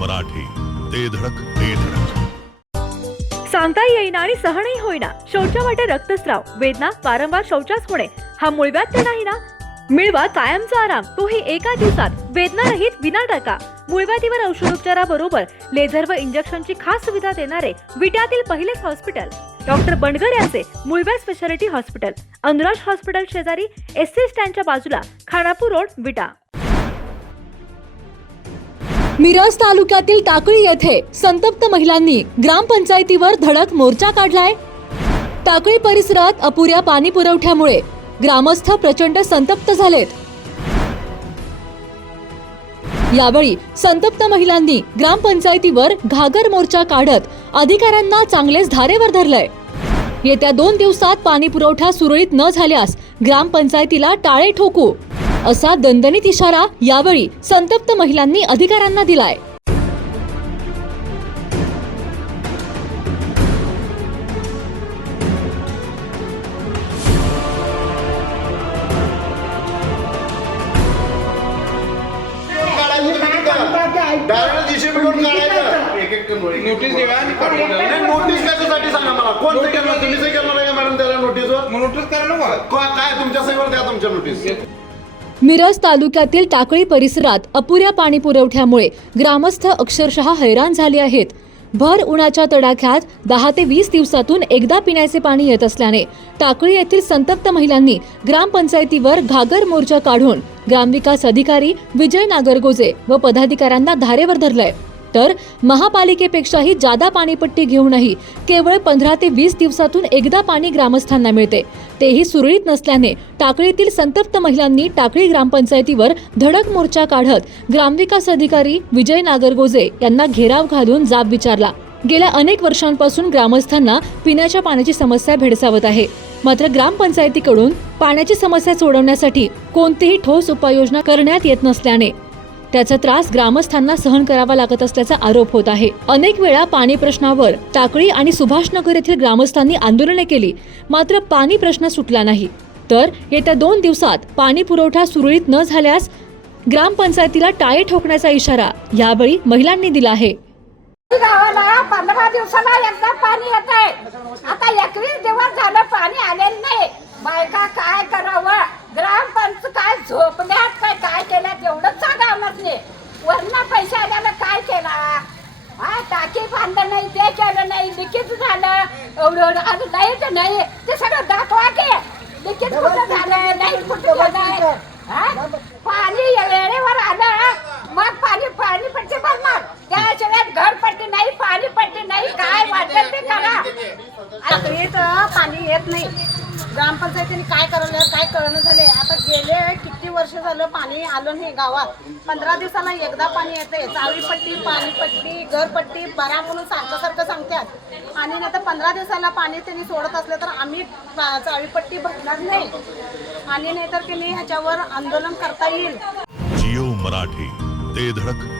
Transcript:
मराठी, ते धडक ते धडक. सांगता येईना आणि सहनही होईना शौचावाटे रक्तस्राव, वेदना, वारंवार शौचास होणे हा मूळव्याध तर नाही ना? मिळवा कायमचा आराम, तोही एका दिवसात, वेदनारहित विना टाका. मूळव्याधीवर औषधोपचाराबरोबर लेझर व इंजेक्शनची खास सुविधा देणारे विट्यातील पहिलेच हॉस्पिटल डॉक्टर बंडगर यांचे मूळव्याध स्पेशालिटी हॉस्पिटल, अनुराज हॉस्पिटल शेजारी, एसटी स्टँडच्या बाजूला, खानापूर रोड, विटा. मिरज तालुक्यातील टाकळी येथे संतप्त महिलांनी ग्रामपंचायतीवर धडक मोर्चा काढलाय. टाकळी परिसरात अपुऱ्या पाणी पुरवठ्यामुळे ग्रामस्थ प्रचंड संतप्त झालेत. यावेळी संतप्त महिलांनी ग्रामपंचायतीवर घागर मोर्चा काढत अधिकाऱ्यांना चांगलेच धारेवर धरलंय. येत्या 2 दिवसात पाणी पुरवठा सुरळीत न झाल्यास ग्रामपंचायतीला टाळे ठोकू असा दणदणीत इशारा यावेळी संतप्त महिलांनी अधिकाऱ्यांना दिलाय. नोटीस द्या आणि नोटीस कशासाठी सांगा मला. कोण करणार? तुम्ही सही करणार आहे का मॅडम त्याला नोटीसवर? नोटीस करा ना. काय तुमच्या सहीवर द्या तुमच्या नोटीस. मिरज तालुक्यातील टाकळी परिसरात अपुऱ्या पाणी पुरवठ्यामुळे ग्रामस्थ अक्षरशः हैराण झाले आहेत. भर उन्हाच्या तडाख्यात 10 ते 20 दिवसातून एकदा पिण्याचे पाणी येत असल्याने टाकळी येथील संतप्त महिलांनी ग्रामपंचायतीवर घागर मोर्चा काढून ग्रामविकास अधिकारी विजय नागरगोजे व पदाधिकाऱ्यांना धारेवर धरलंय. तर महापालिकेपेक्षाही जादा पाणीपट्टी घेऊनही केवळ 15 ते 20 दिवसातून एकदा पाणी ग्रामस्थांना मिळते, तेही सुरळीत नसल्याने टाकळीतील संतप्त महिलांनी टाकळी ग्रामपंचायतीवर धडक मोर्चा काढत ग्रामविकास अधिकारी विजय नागरगोजे यांना घेराव घालून जाब विचारला. गेल्या अनेक वर्षांपासून ग्रामस्थांना पिण्याच्या पाण्याची समस्या भेडसावत आहे. मात्र ग्रामपंचायतीकडून पाण्याची समस्या सोडवण्यासाठी कोणतीही ठोस उपाययोजना करण्यात येत नसल्याने त्याचा त्रास ग्रामस्थांना सहन करावा लागत असल्याचा आरोप होत आहे. अनेक वेळा पाणी प्रश्नावर टाकळी आणि सुभाषनगर येथील ग्रामस्थांनी आंदोलने केली, मात्र पाणी प्रश्न सुटला नाही. तर येत्या 2 दिवसात पाणी पुरवठा सुरळीत न झाल्यास ग्रामपंचायतीला टाळे ठोकण्याचा इशारा यावेळी महिलांनी दिला आहे. गावाला 15 दिवसाला एकदा पाणी येत आहे. आता 21 दिवस झालं पाणी आलेलं नाही. बायका काय करावं? ग्रामपंच काय झोपण्यात काय केलं एवढंच सांगा नाही. वरनं पैसे आल्यानं काय केला? टाकी बांधलं नाही, ते केलं नाही, लिकेज झालं एवढं. आज लाईट नाही, ते सगळं दाखवा की लिकेज कुठं झालं, लाईट कुठं गेलं. पाणी वेळेवर आलं मग पाणीपट्टी भरणार. त्याशिवाय घरपट्टी नाही, पाणीपट्टी नाही, काय वाटेल ते करा. पाणी येत नाही. ग्रामपंचायतीने काय करायला काय कळणं झाले. आता गेले किती वर्ष झालं पाणी आलं नाही गावात. 15 दिवसाला एकदा पाणी येते. चावीपट्टी, पाणीपट्टी, घरपट्टी भरा म्हणून सारखं सांगतात आणि नाही तर 15 दिवसाला पाणी त्यांनी सोडत असलं तर आम्ही चावीपट्टी भरणार नाही आणि नाहीतर त्यांनी ह्याच्यावर आंदोलन करता येईल. जिओ मराठी, ते धडक